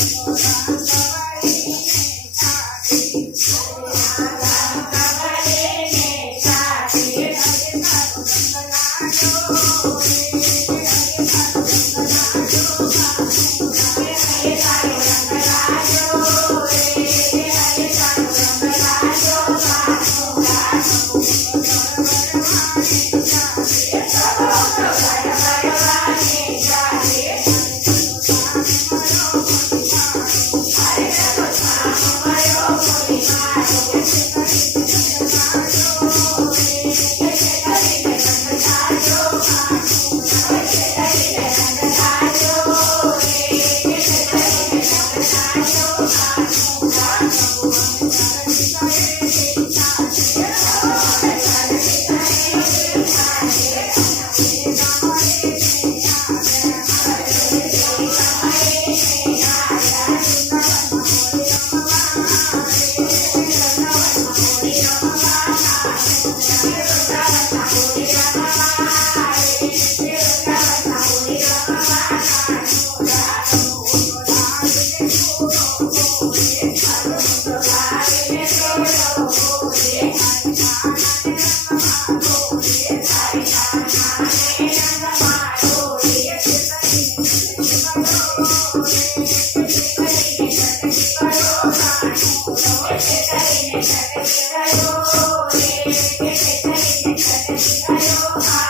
Thank you.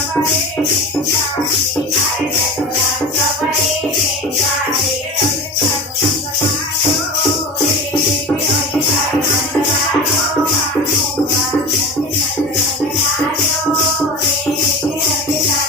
Bye.